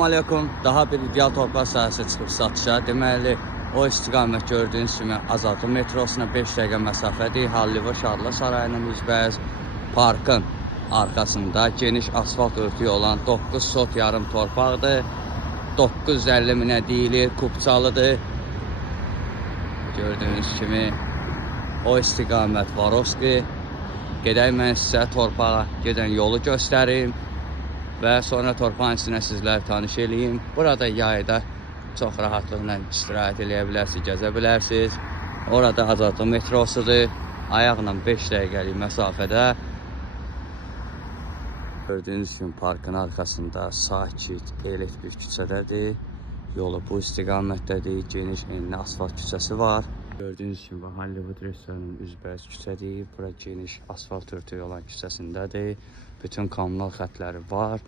Aleyküm. Daha bir ideal torpaq sahəsi çıxıb satışa. Deməli, o istiqamət gördüyünüz kimi Azadlıq metrosuna 5 dəqiqə məsafədir. Halliva Şadla sarayının üzbəyiz. Parkın arxasında geniş asfalt örtüyü olan 9 sot yarım torpaqdır. 950 minə deyilir, Kupçalıdır. Gördüyünüz kimi o istiqamət Varovski. Gedək mən sizə torpağa gedən yolu göstərim. Və sonra torpağın içinə sizlər tanış edeyim. Burada yayda çox rahatlıqla istirahət edə bilərsiniz, gəzə bilərsiniz. Orada Azadlıq metrosudur. Ayaqla 5 dəqiqəlik məsafədə. Gördüyünüz kimi parkın arxasında sakit, elektrik küçədədir. Yolu bu istiqamətdədir. Geniş enli asfalt küçəsi var. Gördüyünüz kimi Hollywood restoranının üzbəyiz küçədir. Bura geniş asfalt örtüyü olan küçəsindədir. Bütün kommunal xətləri var.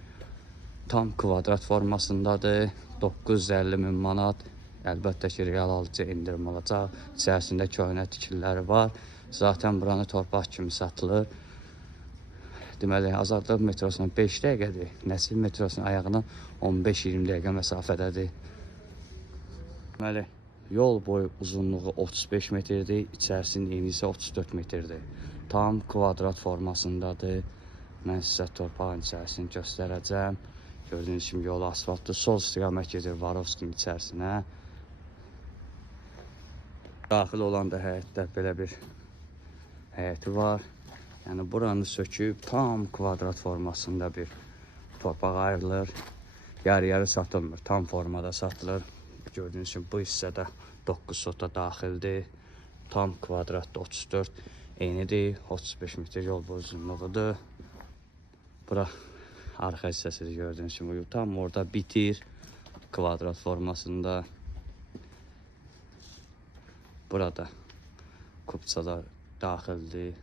Tam kvadrat formasındadır. 950 min manat. Əlbəttə ki, real alıcı indirim olacaq. İçərisində köhnə tikililəri var. Zaten buranı torpaq kimi satılır. Deməli, Azadlıq metrosuna 5 dəqiqədir. Nəsil metrosunun ayağına 15-20 dəqiqə məsafədədir. Deməli, yol boyu uzunluğu 35 metrdir. İçərisinin eni isə 34 metrdir. Tam kvadrat formasındadır. Mən sizə torpağın içərisini göstərəcəm. Gördüyünüz kimi yolu asfaltdır. Sol istiqamət gedir Varovskinin içərisinə. Daxil olan da həyətdə belə bir həyəti var. Yəni buranı söküb tam kvadrat formasında bir torpaq ayrılır. Yarı-yarı satılmır. Tam formada satılır. Gördüyünüz kimi bu hissədə 9 sota daxildir. Tam kvadratda 34 enidir. 35 metr yol boyu uzunluğudur. Bura arxa hissəsidir, gördüyünüz kimi tam orada bitir kvadrat formasında. Burada Kupçada daxildir.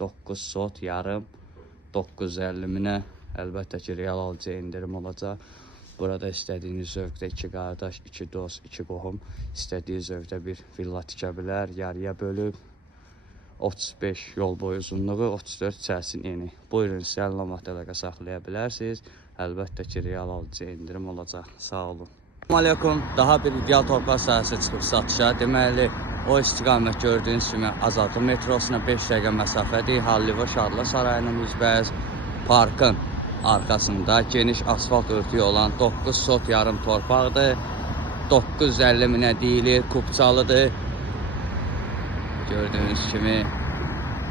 9 sot yarım 950 minə. Əlbəttə ki, real alıcı indirim olacaq. Burada istədiyiniz zövqdə 2 qardaş, 2 dost, 2 qohum istədiyi zövqdə bir villa tikə bilər. Yarıya bölüb 35 yol boyu uzunluğu, 34 içərisinin eni. Buyurun, sizə əlaqə saxlaya bilərsiniz. Əlbəttə ki, real alıcı indirim olacaq. Sağ olun. Aleyküm. Daha bir ideal torpaq sahəsi çıxıb satışa. Deməli, o istiqamət gördüyünüz kimi Azadlıq metrosuna 5 dəqiqə məsafədir. Halliva Şadla sarayının üzbəyiz. Parkın arxasında geniş asfalt örtüyü olan 9 sot yarım torpaqdır. 950 minə deyilir, Kupçalıdır. Gördüyünüz kimi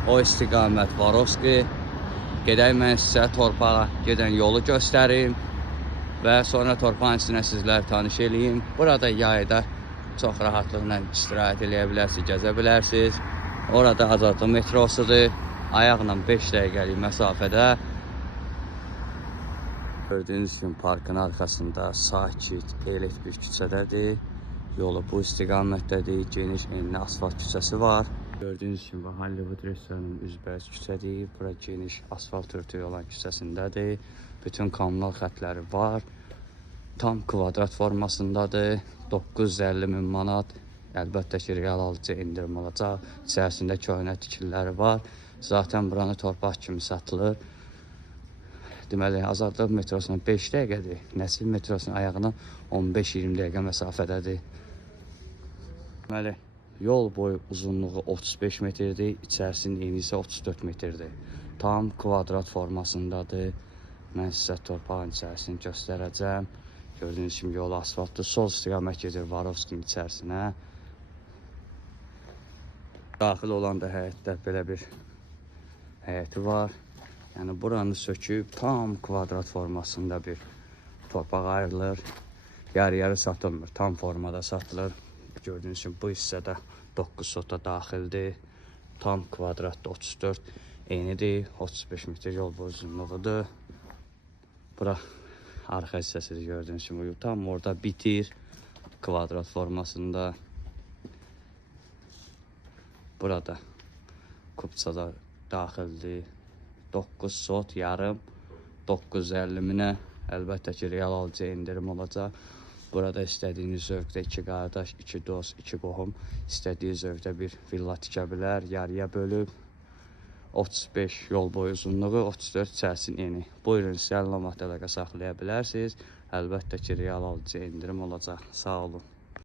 o istiqamət Varovski. Gedək mən sizə torpağa gedən yolu göstərim. Və sonra torpağın içinə sizlər tanış edeyim. Burada yayda çox rahatlıqla istirahət edə bilərsiniz, gəzə bilərsiniz. Orada Azadlıq metrosudur. Ayaqla 5 dəqiqəlik məsafədə. Gördüyünüz kimi parkın arxasında sakit, elektrik küçədədir. Yolu bu istiqamətdədir. Geniş enli asfalt küçəsi var. Gördüyünüz kimi Hollywood restoranının üzbəyiz küçədir. Bura geniş asfalt örtüyü olan küçəsindədir. Bütün kommunal xətləri var. Tam kvadrat formasındadır. 950 min manat. Əlbəttə ki, real alıcı indirim olacaq. İçərisində köhnə tikililəri var. Zaten buranı torpaq kimi satılır. Deməli, Azadlıq metrosuna 5 dəqiqədir. Nəsil metrosunun ayağına 15-20 dəqiqə məsafədədir. Deməli, yol boyu uzunluğu 35 metrdir. İçərisinin eni isə 34 metrdir. Tam kvadrat formasındadır. Mən sizə torpağın içərisini göstərəcəm. Gördüyünüz kimi yolu asfaltdır. Sol istiqamət gedir Varovskinin içərisinə. Daxil olan da həyətdə belə bir həyəti var. Yəni buranı söküb tam kvadrat formasında bir torpaq ayrılır. Yarı-yarı satılmır. Tam formada satılır. Gördüyünüz kimi bu hissədə 9 sota daxildir. Tam kvadratda 34 enidir. 35 metr yol boyu uzunluğudur. Bura arxa hissəsidir, gördüyünüz kimi tam orada bitir kvadrat formasında. Burada Kupçada daxildir. 9 sot yarım 950 minə. Əlbəttə ki, real alıcı indirim olacaq. Burada istədiyiniz zövqdə 2 qardaş, 2 dost, 2 qohum istədiyi zövqdə bir villa tikə bilər. Yarıya bölüb 35 yol boyu uzunluğu, 34 içərisinin eni. Buyurun, istəyən əlaqə saxlaya bilərsiniz. Əlbəttə ki, real alıcı endirim olacaq. Sağ olun.